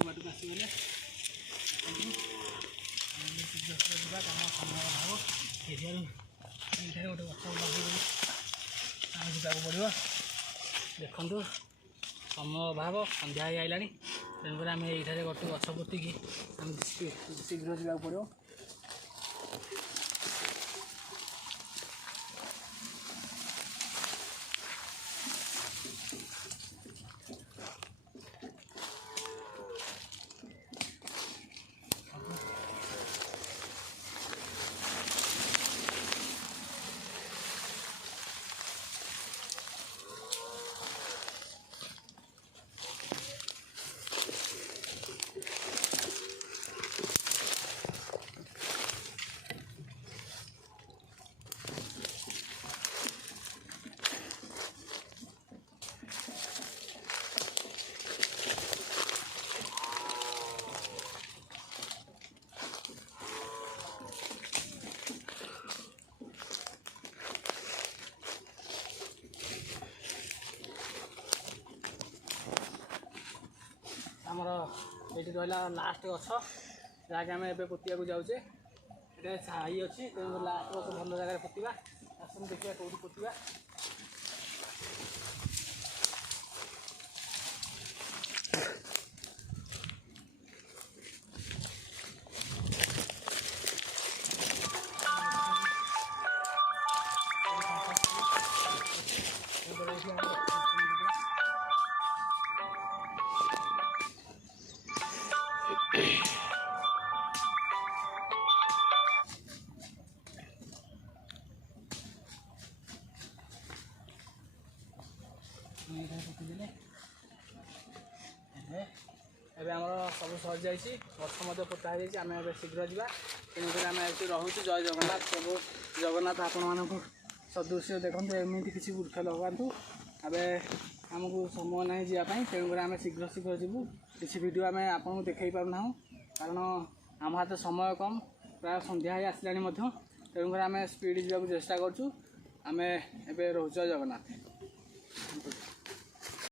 बाटक आसगले कम समय भाव ये गोटे गच लगे जावाक पड़ो देखु समय अभाव सन्ध्या हो आईला तेणुक आम ये गोटे गच पोतिकी आम शीघ्र जावाक पड़ो। आमर ये रहा लास्ट गछ जहाँकि आम एवं पोतिया जाऊे ये छाई अच्छी तेणु लास्ट गछ भल जगह पोता आसन देखिए कौटी पोता एबे आमर सब सरी जाइए गछ पोता हो आम शीघ्र जा तेणुक आम ये रोचे जय जगन्नाथ सब जगन्नाथ आपण मानक सदृश्य देखते एमती किसी वृक्ष लगातु ए आमको समय ना जावाई तेणुक आम शीघ्र शीघ्र जीवु किसी वीडियो आम आपको देखई पारना कारण आम हाथ समय कम प्राय सन्ध्या ही आसला तेणुक आम स्पीड जावाक चेष्टा करूँ आम एवं रोच जगन्नाथ।